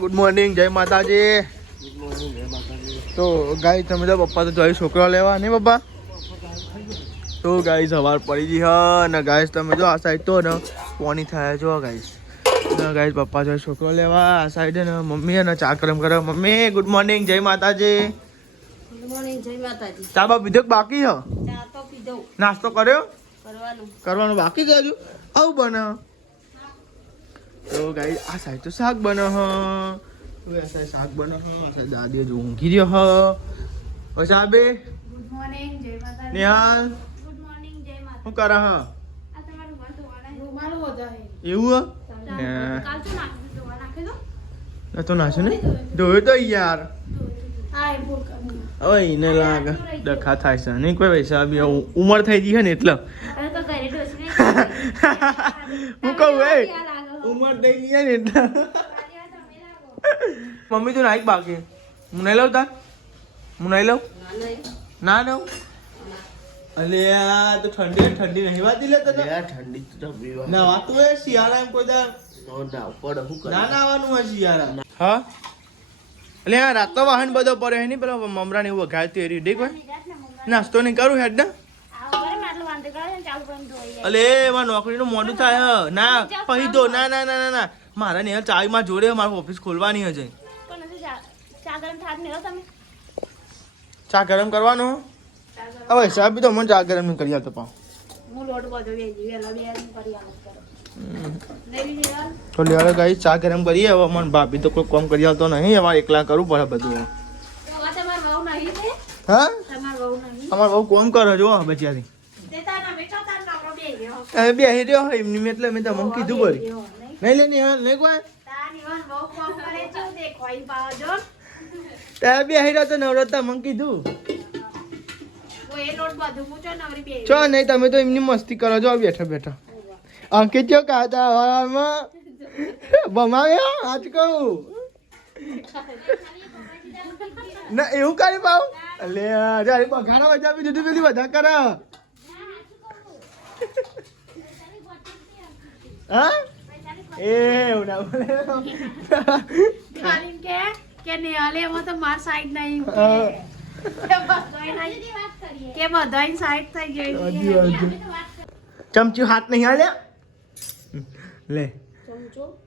Good morning, જય માતાજી. તો ગાઈસ તમે તો પપ્પા તો જોઈ છોકરા લેવા નહીં પપ્પા. તો ગાઈસ સવાર પડી ગઈ હ ને ગાઈસ તમે જો આ સાઈડ તો ને પોણી થાય જો ગાઈસ. ગાઈસ પપ્પા જોઈ છોકરો લેવા આ સાઈડ ને મમ્મી ને ચા ગરમ કરે. મમ્મી ગુડ મોર્નિંગ, જય માતાજી. ગુડ મોર્નિંગ, જય માતાજી. ચા બા પીધો બાકી હ? ચા તો પીધો. નાસ્તો કર્યો? કરવાનું બાકી છે હજુ. આવું બને. તો ગાઈસ આ સાઈડ તો શાક બને હ. શાક બને હ. દાદી જો ઊંઘી રહ્યો હ. ઓ સાબે ગુડ મોર્નિંગ, જય માતાજી. નિહાલ ગુડ મોર્નિંગ, જય માતાજી. શું કરે હ? આ તમારું ઘર ધોવાના રૂમાલ હોતા હે. એવું હ? કાલ તો નાખી ધોવા નાખી દો. તો નાશું ને ધોયો તો યાર. હા એ બોલ કર. હવે એને લાગે ડખા થાય છે નહીં કોઈ પૈસા બી ઉંમર થઈ ગઈ છે ને એટલે હવે તો ઘરે ડોસી ને હું કહું એ ઉંમર થઈ ગઈ છે ને એટલે મમ્મી તું નાઈ બાકી હું નહીં લઉં તાર હું નહીં લઉં ના લઉં. અલે આ તો ઠંડી નહીં વાતી લે તને ઠંડી તો ના વાતું એ શિયાળા એમ કોઈ તાર ના આવવાનું હોય શિયાળા. હા એટલે આ રાતનો વાહન બધો પડે હે નહીં પેલો મમરા ને એવું વઘારતી એરી ડીક હોય નાસ્તો નહીં કરું હેડ ને. અલે એમાં નોકરીનું મોડું થાય હ ના પછી દો ના ના ના ના ના મારા ને ચાવી માં જોડે મારું ઓફિસ ખોલવાની હશે. ચા ગરમ કરવાનું હવે સાહેબ તો મને ચા ગરમ નહીં કરી આપતો પાઉં તો લેવાડે ગાઈ ચા ગરમ કરીએ. હવે મને ભાભી તો કોઈ કામ કરી આવતો નહીં અમારે એકલા કરવું પડે બધું. હા અમારે બહુ કોમ કરો જો બચ્યાથી બે રહ્યો એમની એટલે મેં તમને કીધું બોલ નહીં લે નહીં નહીં કોઈ બે રહ્યો તો નવરતા મને કીધું ચો નહીં તમે તો એમની મસ્તી કરો છો બેઠા બેઠા. અંકિત ચો કાતા હવામાં ભમાવ્યો આજ કહું ના એવું કરી પાઉં એટલે અરે બઘાડા બધા બી જુદી જુદી બધા કરે. હા એવું ના બોલે કે નેહાલે એમાં તો માર સાઈડ નહીં કે બધાય સાઈડ થઈ ગઈ. ચમચી હાથ નહીં હાલે લે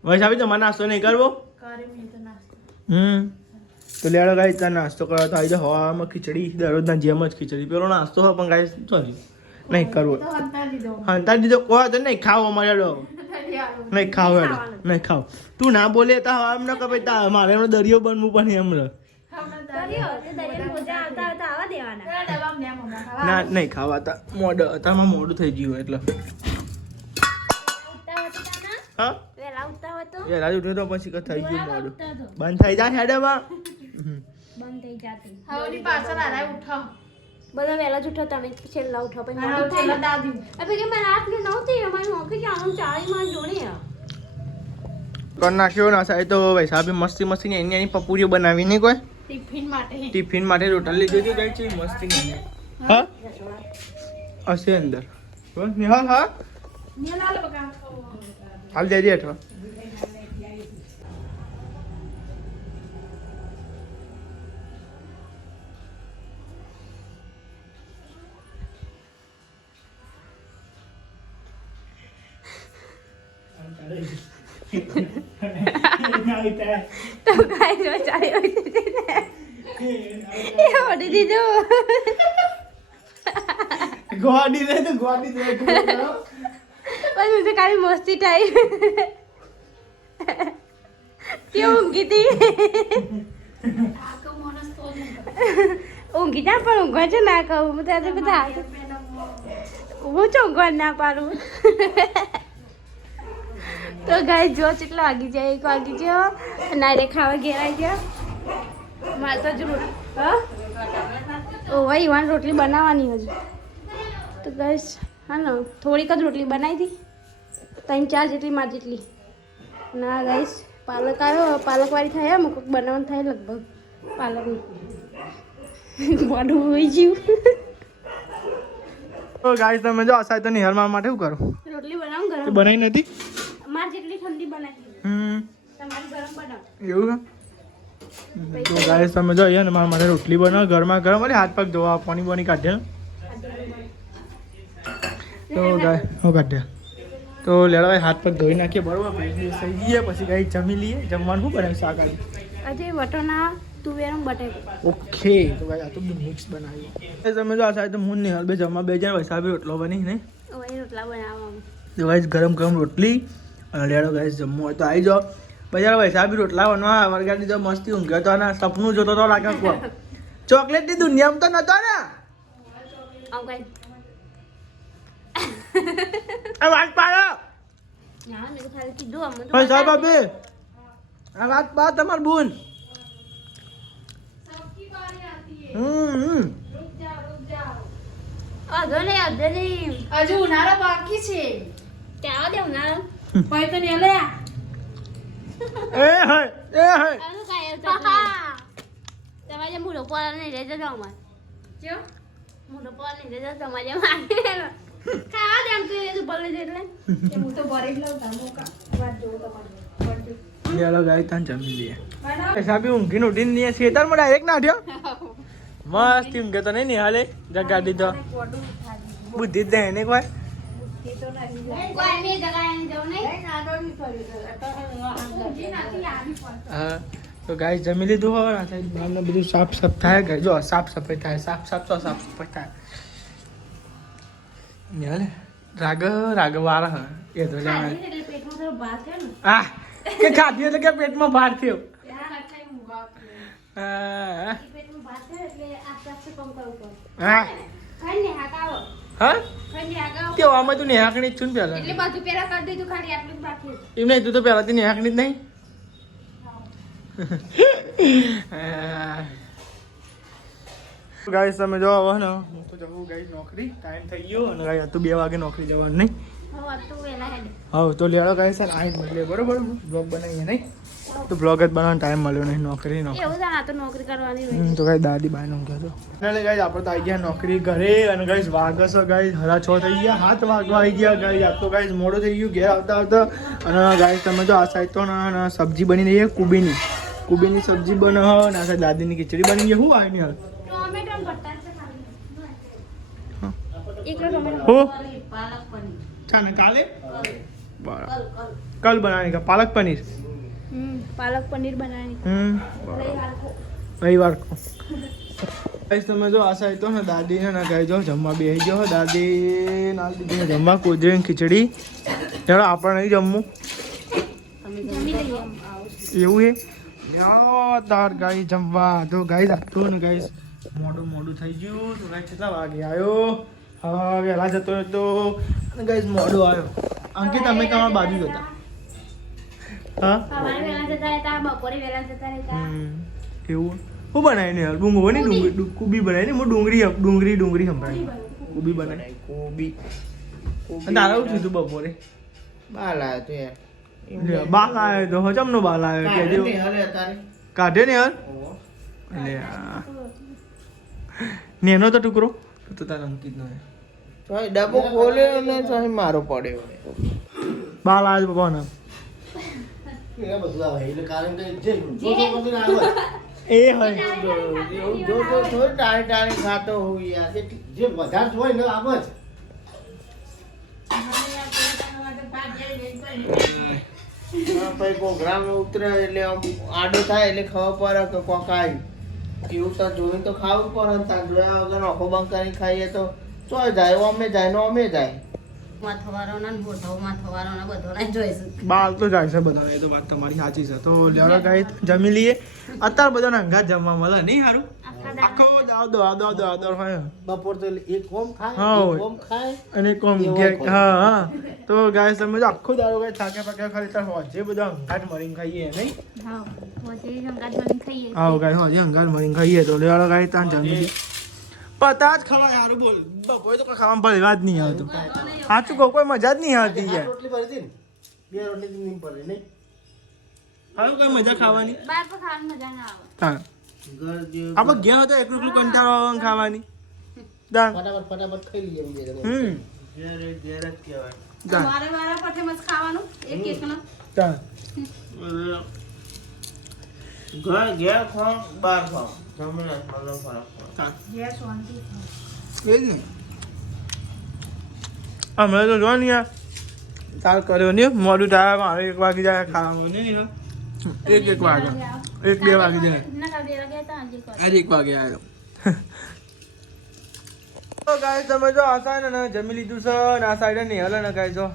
વૈસ આવી તો મને નાસ્તો નહીં કરવો. તો લેડો ગાઈ તાર નાસ્તો કરો તો આવી જાઓ. હવામાં ખીચડી દરરોજના જેમ જ ખીચડી પેલો નાસ્તો હોય પણ ગાઈ સોરી નહીં કરવો હંતા દીધો કોઈ તો નહીં ખાવ અમારે નહીં ખાવ હેડો નહીં ખાવ. તું ના બોલે તા હવા એમ ના કે ભાઈ તા મારે એમનો દરિયો બનવું પણ એમ ના નહીં ખાવા તા તારમાં મોડું થઈ ગયું એટલે હા યાર આજે ઉઠ્યો તો પછી થઈ ગયું મોડું બંધ થઈ જાય હેડમાં બધા વહેલા જ ઉઠો તમે છેલ્લા ઉઠો પછી મારા હાથ ને નહોતી અમારી નોકરી જવાનું ચાળી માં જોડે કર નાખ્યો ના સાહેબ તો પૈસા બી મસ્તી મસ્તી એની એની પપુરીઓ બનાવી નહીં કોઈ ટિફિન માટે રોટલી લીધી હતી ગઈ છે મસ્તી નહીં. હા હશે અંદર નિહાલ હા હાલ જઈ હેઠો ગોડી દે તો ગોડી દે પછી કાલી મસ્તી થાય કેવું ઊંઘી હતી ઊંઘી જા પણ ઊંઘવા છે ના કહું હું ત્યારે બધા હું ચોંઘવા ના પાડું. તો ગાય જો કેટલો વાગી જાય 1 વાગી ગયો નારે ખાવા ઘેરાઈ ગયા મારે તો જ ઓ ભાઈ ઈવાન રોટલી બનાવવાની હજુ તો ગાઈસ હા ને થોડીક જ રોટલી બનાવી હતી 3-4 જેટલી માર જેટલી ના ગાઈસ પાલક આવ્યો પાલકવાળી થાય એમ કોઈક બનાવવાનું થાય લગભગ પાલકનું મોઢું હોઈ ગયું. તો ગાઈસ તમે જો આસાય તો નિહાલ માર માટે શું કરો રોટલી બનાવું ગરમ બનાવી નથી માર જેટલી ઠંડી બનાવી તમારી ગરમ બનાવ એવું છે તો ગાઈસ તમે જો અહીંયા ને મારા માટે રોટલી બનાવો ગરમા ગરમ અને હાથ પગ ધોવા પાણી પાણી કાઢે તો ગાય હું કાઢે તો લેડા ભાઈ હાથ પગ ધોઈ નાખીએ બરોબર પછી થઈ ગઈએ પછી ગાઈ જમી લઈએ જમવાનું શું બનાવ્યું શાક આજે આજે વટોના તુવેરનું બટેકું ઓકે તો ગાઈ આ તો બધું મિક્સ બનાવ્યું તમે જો આ સાઈડ તો હું ને હાલ બે જમવા બે જણ વસાવી રોટલો બની ને ઓય રોટલા બનાવવામાં તો ગાઈસ ગરમ ગરમ રોટલી અને લેડો ગાઈસ જમવું હોય તો આવી જાઓ બજાર વૈસાબી રોટલા બનવા વરગાડી જો મસ્તી ઊંઘ્યો તો ને સપનું જોતો તો લાગે કો ચોકલેટની દુનિયામાં તો નતો ને આવ કઈ આ વાત પાડો ના મેં ખાલી કીધું અમને તો ભાઈ સાહેબ બાબે આ વાત પાડ તમાર બુન અધો નહીં હજુ ઉનાળો બાકી છે ત્યાં દે ઉનાળો હોય તો ને લે એ હે આનું કાય તમારે મુઢો પર નહીં રહેજો તો અમાર જો મુઢો પર નહીં રહેજો તમારે મારે ખાવા દે આમ તો ભલે છે એટલે કે હું તો ભરી જ લઉં તામો કા વાત જો તમારે લેડો ગાઈ તાન જમી લઈએ બનાવ સાબી ઊંઘીને ઉઠીને ને ખેતરમાં ડાયરેક્ટ નાઠ્યો મસ્ત ઊંઘે તો નહીં હાલે જગાડી તો બુદ્ધિ જ દે ને કોઈ એ તો નથી કોઈ મે જગાઈને જવું નહીં નાડો ની પડી જે નથી આવી પણ હા તો ગાય જમી લીધું હોય ને સાહેબ બધું સાફ સાફ થાય ઘર જો સાફ સફાઈ થાય સાફ સફાઈ થાય ને હાલે રાગ વાળા હા એ તો જાણે એટલે પેટમાં થોડો ભાત છે ને આ કે ખાધી એટલે કે પેટમાં ભાર થયો યાર આટલા મુગા હા પેટમાં ભાત છે એટલે આસ્તે કમ કરવું પડે હા ખાઈ ને હાકાવો હા ખાઈ ને હાકાવો કે આમાં તું નેહાકણી જ છું ને પહેલા એટલે બધું પેલા કરી દીધું ખાલી આટલું જ બાકી હતું એમ નહીં તું તો પહેલાથી નેહાકણી જ નહીં ગાઈસ તમે જો હવે ને હું તો જવું ગાઈસ નોકરી ટાઈમ થઈ ગયો અને ગાઈસ તો 2 વાગે નોકરી જવાનું નહીં હવે તું વેલા હેડ હા તો લેડો ગાઈસ આ જ મળીએ બરોબર બ્લોગ બનાવીએ નહીં તો બ્લોગ જ બનાવવાનો ટાઈમ મળ્યો નહીં નોકરી એવું જ આ તો નોકરી કરવાની હોય તો ગાઈસ દાદી બાય નું કહેતો એટલે ગાઈસ આપણે તો આવી ગયા નોકરી ઘરે અને ગાઈસ વાગસ ગાઈસ 6:30 થઈ ગયા 7 વાગવા આવી ગયા ગાઈસ આ તો ગાઈસ મોડો થઈ ગયું ઘેર આવતા આવતા અને ગાઈસ તમે જો આ સાઈડ તો સબ્જી બની રહી છે કુબીની સબ્જી બને અને આ સાઈડ દાદીની ખીચડી બની ગઈ શું આવી હાલ ટોમેટો ભરતા છે ખાલી એકલો ટોમેટો હો પાલક પનીર ચાને કાલે कल बनाने का पालक पनीर पालक पनीर बनाने रविवार को गाइस તમે જો આ સાઈડ તો ને દાદી ને ના ગાઈ જો જમવા બેહી ગયો દાદી નાલ દીદી જમવા કોજરી ખીચડી ચાલો આપણે નહીં જમવું જમી લઈએ એવું હે યાર તાર ગાઈ જમવા તો ગાઈ આપતો ને ગાઈસ મોડું થઈ ગયું તો ગાઈ કેટલા વાગે આવ્યો હા વહેલા જતો હતો અને ગાઈસ મોડો આવ્યો અંકિત અમે તમારા બાજુ જ હતા હા સવારે વહેલા જતા રહેતા બપોરે વહેલા જતા રહેતા એવું હું બનાવી ને ડુંગળી ને કુબી બનાવી ને હું ડુંગળી સંભળાવી કુબી બનાવી કુબી અને તારા શું થયું બપોરે બાલ આવ્યો તો યાર બાલ આવ્યો તો હજમનો બાલ આવ્યો કે જેવો કાઢે ને યાર એટલે નેનો તો ટુકડો તો તારા અંકિત નો તો ડબ્બો ખોલ્યો ને તો મારો પડ્યો બાલ આવ્યો પપ્પાના એ બધું આવે એટલે કારણ કે જે બધું આવે એ હોય જો થોડું ટાણી ખાતો હોઉં યાર જે વધારે હોય ને આમ જ પછી પ્રોગ્રામ ઉતરે એટલે આમ આડો થાય એટલે ખબર પડે કે કોક આવી એવું તો જોઈને તો ખાવું પડે ને ત્યાં જોયા વગર આંખો બંધ કરીને ખાઈએ તો ચોય જાય અમે જાય ને અમે જાય બાલ તો જાય છે બધા એ તો વાત તમારી સાચી છે તો લેવા ગાઈ જમી લઈએ અત્યારે બધાને અંગાત જમવા મળે નહીં સારું આખો દાદો હોય બપોર તો એક કોમ ખાય હા, એક હોય. કોમ ખાય અને કોમ હા તો ગાય સમજો આખો દાડો ગાય થાકે પાકે ખાલી તાર હોજે બધા અંગાત મરીને ખાઈએ નહીં હા પછી સંગાત બની ખાઈએ આવો ગાય હોજે અંગાત મરીને ખાઈએ તો લેવા ગાય ત્યાં જમી લઈએ પતા જ ખવાય યાર બોલ બપોરે તો કોઈ ખાવામાં ભલે વાત નહીં આવતું સાચું કહું કોઈ મજા જ નહીં આવતી યાર રોટલી ભરી હતી ને 2 રોટલી નહીં પડે નહીં હવે કોઈ મજા ખાવાની બહાર પર ખાવાની મજા ના આવે હા ઘર જે આપણે ગયા હતો એકલું કંટાળો આવે ખાવાની દાન ફટાફટ ખાઈ લઈએ અમે બે. હમ ઘેર જ કહેવાય દાન મારે મારા પઠે મત ખાવાનું એક એકનો તાન ઘર ઘેર ખાવ બહાર ખાવ જમીને મને ફરક પડે. તાન જે શાંતિ એ જ ને હમણાં તો જો ને યાર તાર કર્યો નહીં મોડું થાય મારે 1 વાગી જાય ખાવાનું નહીં ને 1 વાગે 1-2 વાગી જાય ના કાલે ગયા હતા આજે આજે 1 વાગે આવ્યો તો ગાઈસ તમે જો આ સાઈડ ને જમી લીધું છે અને આ સાઈડ ને હલે ને ગાઈસ જો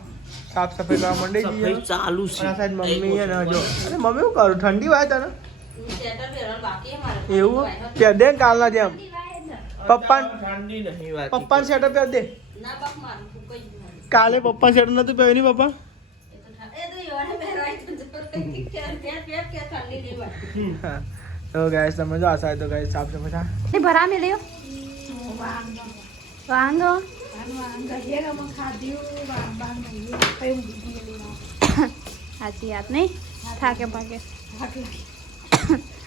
સાફ સફાઈ કરવા માંડી સફાઈ દીધી ચાલુ છે. આ સાઈડ મમ્મી ને જો અરે મમ્મી શું કરું ઠંડી વાય તને એવું પહેર દે ને કાલના જેમ પપ્પા ઠંડી નહીં વાત. પપ્પાને સ્વેટર પહેર દે કાલે પપ્પા સ્વેટર નતું પહેર્યું નહીં પપ્પા હા. તો ગાઈસ તમે જો આ સાઈડ તો ગાઈસ સાફ સફાઈ થાય એ ભરા મે લ્યો વાંગો ગજેરામાં ખાધ્યું બાંગ કઈ સાચી વાત નહીં થાકે પાકે થાક લાગે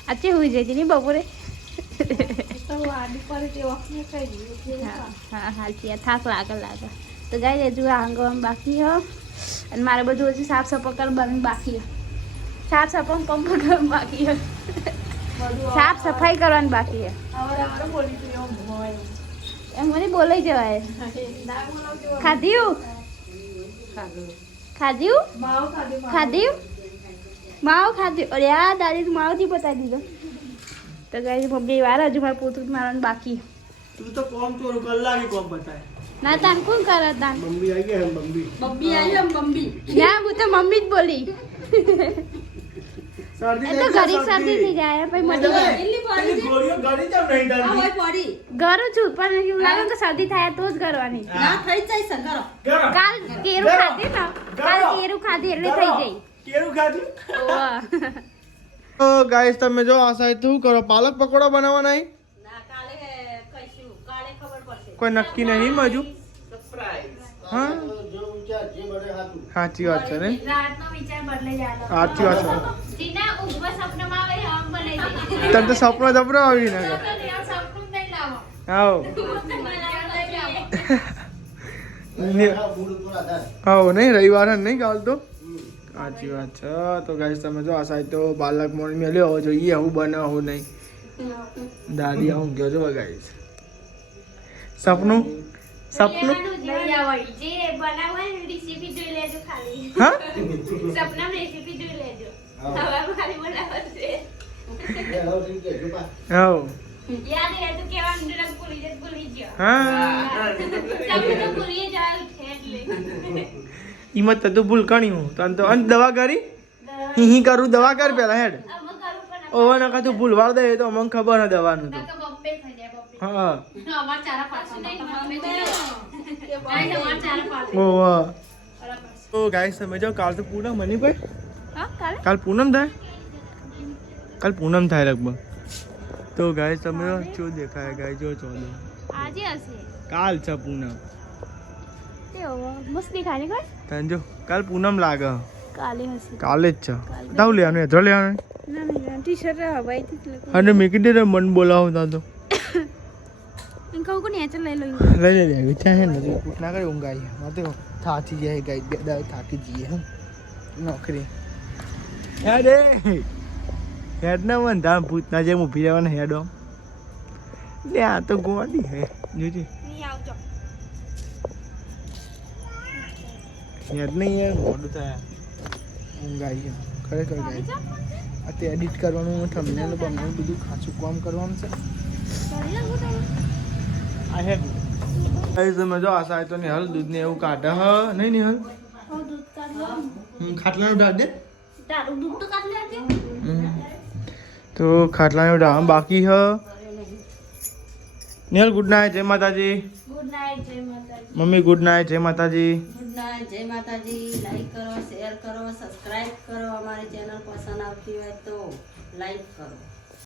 આજે હુઈ જતી નહીં બપોરે તો આડી પર તે વખતે કઈ દીધું હા સાચી વાત થાક લાગે તો ગાઈ હજુ આંગો આમ બાકી હો અને મારે બધું હજી સાફ સફાઈ કરવાનું બાકી હે સાફ સફાઈ પંપ કરવાનું બાકી હે સાફ સફાઈ કરવાની બાકી હે આવડે બોલી તું એમ હોય એમ મને બોલાઈ જવાય ના બોલાવજો ખાધ્યું ખાધ્યું માવ ખાધું ખાધ્યું માવ ખાધ્યું અરે આ દાદી તું માવથી બતાવી દીધો તો ગાઈ મમ્મી વાર હજુ મારે પોતું મારવાનું બાકી તું તો કોમ ચોરું કલાકે કોમ બતાય ના તાન કોણ કરે તાન મમ્મી આવી ગયા મમ્મી બબ્બી આવી એમ બમ્બી ના હું તો મમ્મી જ બોલી શરદી એ તો ઘડી શરદી થઈ જાય પછી મટી જાય પેલી ગોળીઓ ગળી કેમ નહીં ડાલતી પડી ગરું છું પણ એવું લાગે કે શરદી થાય તો જ કરવાની ના થઈ જાય સગરો ગરમ કાલ કેરું ખાધી ને કાલ કેરું ખાધી એટલે થઈ જાય કેરું ખાધું ઓવા. તો ગાઈસ તમે જો આ સાઈડ શું કરો પાલક પકોડા બનાવવાના હે? ના કાલે કઈશું કાલે ખબર પડશે કોઈ નક્કી નહીં હજુ સરપ્રાઈઝ. હા જો વિચાર જે બને હાથું. સાચી વાત છે ને રાતનો વિચાર બદલાઈ જાય સાચી વાત છે જીના ઉભા સપનામાં આવે આમ બનાવી દે તને તો સપનો જબરો આવી ને સપનું નહીં લાવો આવો હા, મૂડ ઉપર આધાર. આવો નહીં રવિવાર હે નહીં કાલ તો સાચી વાત છે તો ગાઈસ તમે જો આ સાઈડ તો બાલક મોણ મેલ્યો જોઈએ હું બનાવું નહીં દાદી આવું ગયો જો ગાઈસ સપનું સપનું નહીં આવડી જે બનાવવા રેસીપી જોઈ લેજો ખાલી હા સપનામાં રેસીપી જોઈ લેજો હવે ખાલી બનાવવા છે એ હવે ઠીક છે, જો પા. આવો યાદ રહે તો કેવાનું ડરક ભૂલી ગયો હા તમે તો ભૂલી જાવ છે એટલે ઈમત તો ભૂલ કણી હું તને તો અંત દવા કરી હી કરું દવા કર પેલા હેડ અમે કરું પણ ઓવર નકા તું ભૂલવાડ દે તો અમને ખબર હે દવાનું તો નકા બમ્બે થઈ જાય બમ્બે હા અમાર ચારા પાછું નહીં બમ્બે થઈ જાય અમાર ચારા પાછું ઓવા તો ગાઈસ તમે જો કાલ તો પૂનમ મની ભાઈ હા કાલે કાલ પૂનમ થાય કાલ પૂનમ થાય લગભગ તો ગાઈસ તમે જો શું દેખાય ગાય જો ચોલો આજે હશે કાલ છે પૂનમ તે મસ્ત દેખાય ને કોઈ તને જો કાલ પૂનમ લાગે કાલે હશે કાલે જ છે તાવ લેવાનું એધો લેવાનું ના ના ટી શર્ટ હવાઈ થી લગો અને મેં કીધું ને મન બોલાવો તા તો ઇન કહું કોને એચર લઈ લો લઈ લે વિચાર હે ને ના કરે ઊંઘ આવી માતે થાકી જાય ગાય બે દાવ થાકી જઈએ હમ નોકરી હેડ હેડ ના મન ધામ ભૂતના જેમ ઊભી રહેવાના હેડ આમ લે આ તો ગોડી હે જોજે નહીં આવજો હેડ નહીં યાર મોડું થાય ઊંઘ આવી છે ખરેખર ગાય આ તે એડિટ કરવાનું થંબનેલ બનાવવાનું બધું ખાસું કામ કરવાનું છે આ હેડ ગાઈસ તમે જો આ સાય તો નિહલ દૂધ ને એવું કાઢે હ નહીં નિહલ દૂધ કાઢ ખાટલાનું ઢાળ દે તારું દૂધ તો કાઢ લેજે તો ખાટલાનું ઢાળ બાકી હ નિહલ ગુડ નાઇટ જય માતાજી ગુડ નાઇટ જય માતાજી મમ્મી ગુડ નાઇટ જય માતાજી ગુડ નાઇટ જય માતાજી લાઈક કરો શેર કરો સબસ્ક્રાઇબ કરો અમારી ચેનલ પસંદ આવતી હોય તો લાઈક કરો